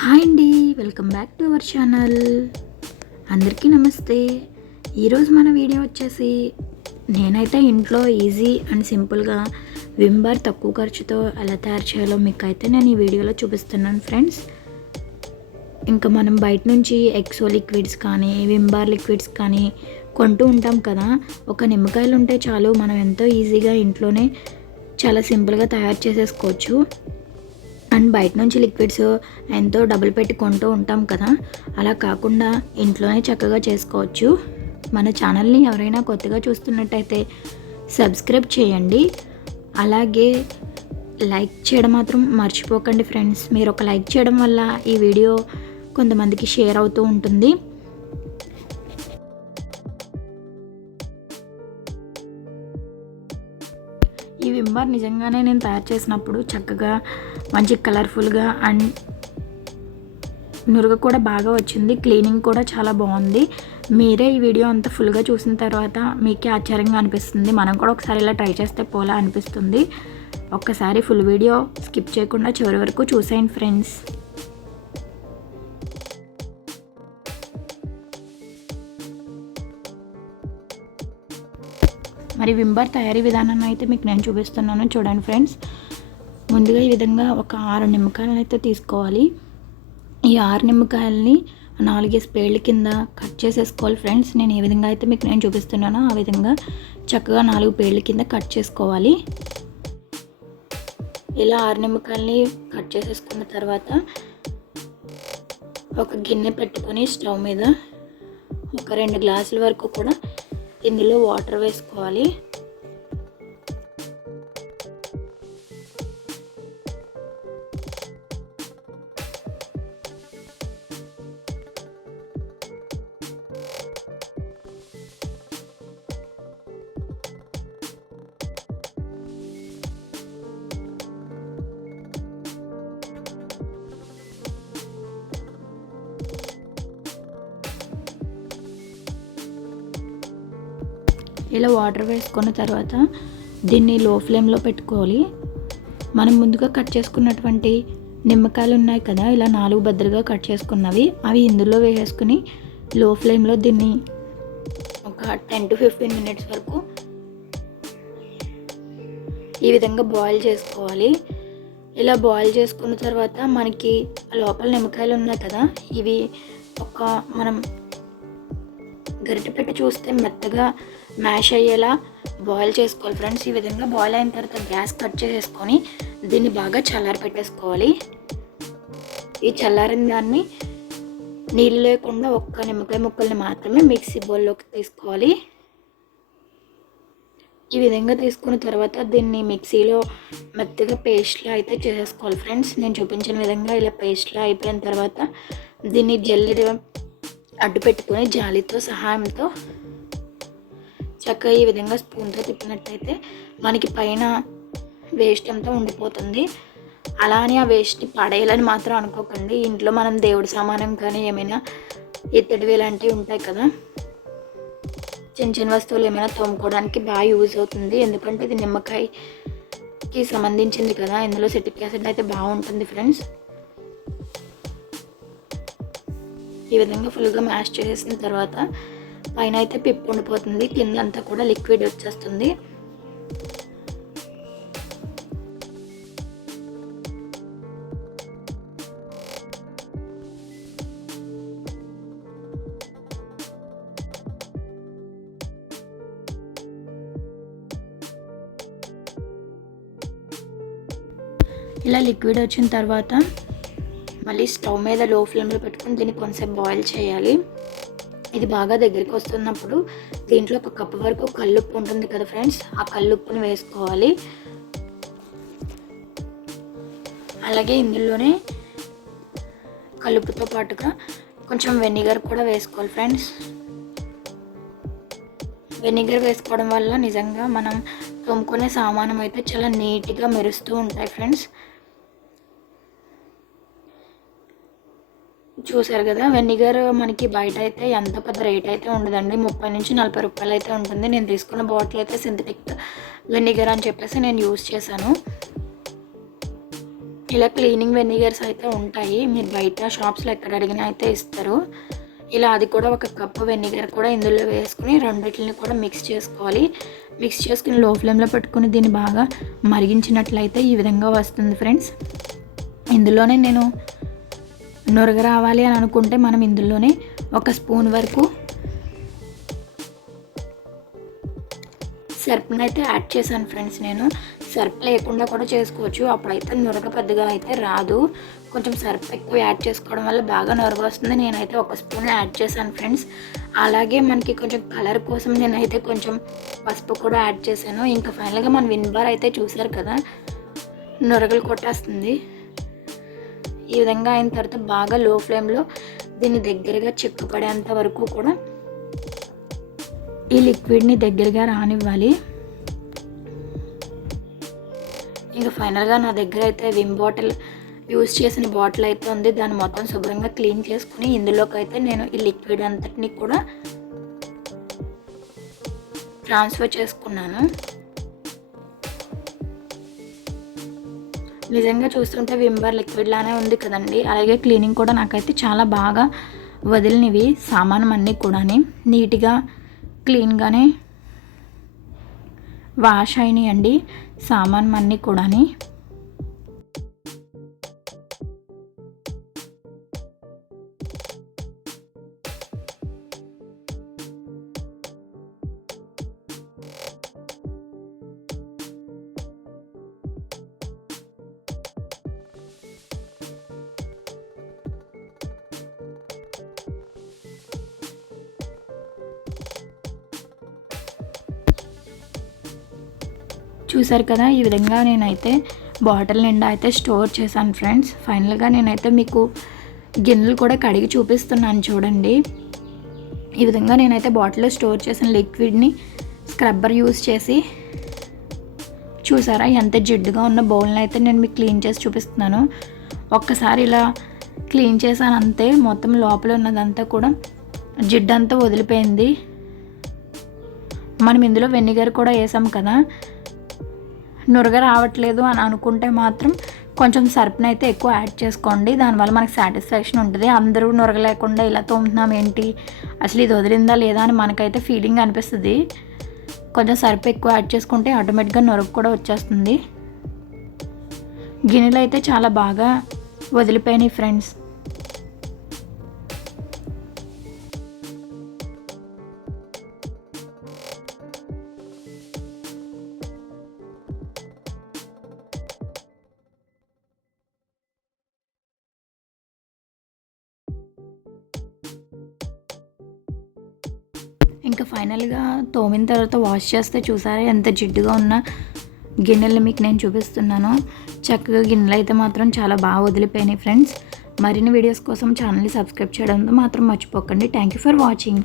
Hi అండి, welcome back to our channel. అందరికీ నమస్తే. ఈరోజు మన వీడియో వచ్చేసి నేనైతే ఇంట్లో ఈజీ అండ్ సింపుల్గా విమ్ బార్ తక్కువ ఖర్చుతో ఎలా తయారు చేయాలో మీకైతే నేను ఈ వీడియోలో చూపిస్తున్నాను ఫ్రెండ్స్. ఇంకా మనం బయట నుంచి ఎక్సో లిక్విడ్స్ కానీ విమ్ బార్ లిక్విడ్స్ కానీ కొంటూ ఉంటాం కదా. ఒక నిమ్మకాయలు ఉంటే చాలు, మనం ఎంతో ఈజీగా ఇంట్లోనే చాలా సింపుల్గా తయారు చేసేసుకోవచ్చు. అండ్ బయట నుంచి లిక్విడ్స్ ఎంతో డబ్బులు పెట్టి కొంటూ ఉంటాం కదా, అలా కాకుండా ఇంట్లోనే చక్కగా చేసుకోవచ్చు. మన ఛానల్ని ఎవరైనా కొత్తగా చూస్తున్నట్టయితే సబ్స్క్రైబ్ చేయండి, అలాగే లైక్ చేయడం మాత్రం మర్చిపోకండి ఫ్రెండ్స్. మీరు ఒక లైక్ చేయడం వల్ల ఈ వీడియో కొంతమందికి షేర్ అవుతూ ఉంటుంది. ఈ విమ్ బార్ నిజంగానే నేను తయారు చేసినప్పుడు చక్కగా మంచి కలర్ఫుల్గా అండ్ నురుగు కూడా బాగా వచ్చింది. క్లీనింగ్ కూడా చాలా బాగుంది. మీరే ఈ వీడియో అంతా ఫుల్గా చూసిన తర్వాత మీకే ఆశ్చర్యంగా అనిపిస్తుంది. మనం కూడా ఒకసారి ఇలా ట్రై చేస్తే పోలా అనిపిస్తుంది. ఒక్కసారి ఫుల్ వీడియో స్కిప్ చేయకుండా చివరి వరకు చూసేయండి ఫ్రెండ్స్. మరి విమ్ బార్ తయారీ విధానాన్ని అయితే మీకు నేను చూపిస్తున్నాను, చూడండి ఫ్రెండ్స్. ముందుగా ఈ విధంగా ఒక 6 నిమ్మకాయలను అయితే తీసుకోవాలి. ఈ 6 నిమ్మకాయలని 4 స్పేడ్ల కింద కట్ చేసేసుకోవాలి ఫ్రెండ్స్. నేను ఏ విధంగా అయితే మీకు నేను చూపిస్తున్నానో ఆ విధంగా చక్కగా 4 పేర్ల కింద కట్ చేసుకోవాలి. ఇలా 6 నిమ్మకాయలని కట్ చేసేసుకున్న తర్వాత ఒక గిన్నె పెట్టుకొని స్టవ్ మీద ఒక 2 గ్లాసుల వరకు కూడా ఇందులో వాటర్ వేసుకోవాలి. ఇలా వాటర్ వేసుకున్న తర్వాత దీన్ని లో ఫ్లేమ్లో పెట్టుకోవాలి. మనం ముందుగా కట్ చేసుకున్నటువంటి నిమ్మకాయలు ఉన్నాయి కదా, ఇలా 4 బద్దలుగా కట్ చేసుకున్నవి అవి ఇందులో వేసేసుకుని లో ఫ్లేమ్లో దీన్ని ఒక 10 to 15 మినిట్స్ వరకు ఈ విధంగా బాయిల్ చేసుకోవాలి. ఇలా బాయిల్ చేసుకున్న తర్వాత మనకి లోపల నిమ్మకాయలు ఉన్నాయి కదా, ఇవి మనం గరిటె పెట్టి చూస్తే మెత్తగా మ్యాష్ అయ్యేలా బాయిల్ చేసుకోవాలి ఫ్రెండ్స్. ఈ విధంగా బాయిల్ అయిన తర్వాత గ్యాస్ కట్ చేసేసుకొని దీన్ని బాగా చల్లారి పెట్టేసుకోవాలి. ఈ చల్లారిన దాన్ని నీళ్ళు లేకుండా ఒక్క నిమ్మకాయ ముక్కల్ని మాత్రమే మిక్సీ బౌల్లోకి తీసుకోవాలి. ఈ విధంగా తీసుకున్న తర్వాత దీన్ని మిక్సీలో మెత్తగా పేస్ట్లా అయితే చేసేసుకోవాలి ఫ్రెండ్స్. నేను చూపించిన విధంగా ఇలా పేస్ట్లా అయిపోయిన తర్వాత దీన్ని జల్లెడ అడ్డు పెట్టుకొని జాలితో సహాయంతో చక్కగా ఈ విధంగా స్పూన్తో తిప్పినట్టయితే మనకి పైన వేస్ట్ అంతా ఉండిపోతుంది. అలా అని ఆ వేస్ట్ని పడేయాలని మాత్రం అనుకోకండి. ఇంట్లో మనం దేవుడి సామానం కానీ ఏమైనా ఇత్తడివి ఇలాంటివి ఉంటాయి కదా, చిన్న చిన్న వస్తువులు ఏమైనా తోముకోవడానికి బాగా యూజ్ అవుతుంది. ఎందుకంటే ఇది నిమ్మకాయకి సంబంధించింది కదా, ఇందులో సిట్రిక్ యాసిడ్ అయితే బాగుంటుంది ఫ్రెండ్స్. ఈ విధంగా ఫుల్గా మ్యాష్ చేసేసిన తర్వాత పైన అయితే పిప్పు ఉండిపోతుంది, కింద అంతా కూడా లిక్విడ్ వచ్చేస్తుంది. ఇలా లిక్విడ్ వచ్చిన తర్వాత మళ్ళీ స్టవ్ మీద లో ఫ్లేమ్లో పెట్టుకుని దీన్ని కొంచెంసేపు బాయిల్ చేయాలి. ఇది బాగా దగ్గరికి వస్తున్నప్పుడు దీంట్లో 1 కప్పు వరకు కల్లుప్పు ఉంటుంది కదా ఫ్రెండ్స్, ఆ కల్లుప్పుని వేసుకోవాలి. అలాగే ఇందులోనే కల్లుప్పుతో పాటుగా కొంచెం వెనిగర్ కూడా వేసుకోవాలి ఫ్రెండ్స్. వెనిగర్ వేసుకోవడం వల్ల నిజంగా మనం తోముకునే సామానం అయితే చాలా నీట్గా మెరుస్తూ ఉంటాయి ఫ్రెండ్స్. చూసారు కదా, వెనిగర్ మనకి బయట అయితే ఎంత పెద్ద రేట్ అయితే ఉండదండి, 30 నుంచి 40 రూపాయలు అయితే ఉంటుంది. నేను తీసుకున్న బాటిల్ అయితే సింథటిక్ వెనిగర్ అని చెప్పేసి నేను యూజ్ చేశాను. ఇలా క్లీనింగ్ వెనిగర్స్ అయితే ఉంటాయి, మీరు బయట షాప్స్లో ఎక్కడ అడిగినా అయితే ఇస్తారు. ఇలా అది కూడా ఒక కప్పు వెనిగర్ కూడా ఇందులో వేసుకుని రెండిటిని కూడా మిక్స్ చేసుకోవాలి. మిక్స్ చేసుకుని లో ఫ్లేమ్లో పెట్టుకుని దీన్ని బాగా మరిగించినట్లయితే ఈ విధంగా వస్తుంది ఫ్రెండ్స్. ఇందులోనే నేను నురగ రావాలి అని అనుకుంటే మనం ఇందులోనే 1 స్పూన్ వరకు సర్ఫ్ని అయితే యాడ్ చేశాను ఫ్రెండ్స్. నేను సర్ఫ్ లేకుండా కూడా చేసుకోవచ్చు, అప్పుడైతే నురగ పెద్దగా అయితే రాదు. కొంచెం సర్ఫ్ ఎక్కువ యాడ్ చేసుకోవడం వల్ల బాగా నురగ వస్తుంది. నేనైతే 1 స్పూన్ యాడ్ చేశాను ఫ్రెండ్స్. అలాగే మనకి కొంచెం కలర్ కోసం నేనైతే కొంచెం పసుపు కూడా యాడ్ చేశాను. ఇంకా ఫైనల్గా మన విన్ బార్ అయితే చూసారు కదా, నురగలు కొట్టేస్తుంది. ఈ విధంగా అయిన తర్వాత బాగా లో ఫ్లేమ్లో దీన్ని దగ్గరగా చిక్కుపడేంత వరకు కూడా ఈ లిక్విడ్ని దగ్గరగా రానివ్వాలి. ఇంకా ఫైనల్గా నా దగ్గర అయితే విమ్ బాటిల్ యూజ్ చేసిన బాటిల్ అయితే ఉంది. దాన్ని మొత్తం శుభ్రంగా క్లీన్ చేసుకుని ఇందులోకి అయితే నేను ఈ లిక్విడ్ అంతటిని కూడా ట్రాన్స్ఫర్ చేసుకున్నాను. నిజంగా చూస్తుంటే విమ్ బార్ లిక్విడ్ లానే ఉంది కదండి. అలాగే క్లీనింగ్ కూడా నాకైతే చాలా బాగా వదిలినవి. సామానం అన్నీ కూడా నీట్గా క్లీన్గానే వాష్ అయినాయండి సామాన్ అన్నీ కూడా. చూసారు కదా, ఈ విధంగా నేనైతే బాటిల్ నిండా అయితే స్టోర్ చేశాను ఫ్రెండ్స్. ఫైనల్గా నేనైతే మీకు గిన్నెలు కూడా కడిగి చూపిస్తున్నాను చూడండి. ఈ విధంగా నేనైతే బాటిల్లో స్టోర్ చేసిన లిక్విడ్ని స్క్రబ్బర్ యూజ్ చేసి చూసారా ఎంత జిడ్డుగా ఉన్న బౌల్ని అయితే నేను మీకు క్లీన్ చేసి చూపిస్తున్నాను. ఒక్కసారి ఇలా క్లీన్ చేశాను అంతే, మొత్తం లోపల ఉన్నదంతా కూడా జిడ్డంతా వదిలిపోయింది. మనం ఇందులో వెనిగర్ కూడా వేసాం కదా, నురగ రావట్లేదు అని అనుకుంటే మాత్రం కొంచెం సర్ఫ్ని అయితే ఎక్కువ యాడ్ చేసుకోండి. దానివల్ల మనకి సాటిస్ఫాక్షన్ ఉంటుంది. అందరూ నురగ లేకుండా ఇలా తోముతున్నాం ఏంటి, అసలు ఇది వదిలిందా లేదా అని మనకైతే ఫీలింగ్ అనిపిస్తుంది. కొంచెం సర్ఫ్ ఎక్కువ యాడ్ చేసుకుంటే ఆటోమేటిక్గా నురగ కూడా వచ్చేస్తుంది. గిన్నెలు అయితే చాలా బాగా వదిలిపోయినాయి ఫ్రెండ్స్. ఇంకా ఫైనల్గా తోమిన తర్వాత వాష్ చేస్తే చూసారా ఎంత జిడ్డుగా ఉన్న గిన్నెలు మీకు నేను చూపిస్తున్నాను. చక్కగా గిన్నెలు అయితే మాత్రం చాలా బాగా వదిలిపోయినాయి ఫ్రెండ్స్. మరిన్ని వీడియోస్ కోసం ఛానల్ని సబ్స్క్రైబ్ చేయడంతో మాత్రం మర్చిపోకండి. Thank you for watching.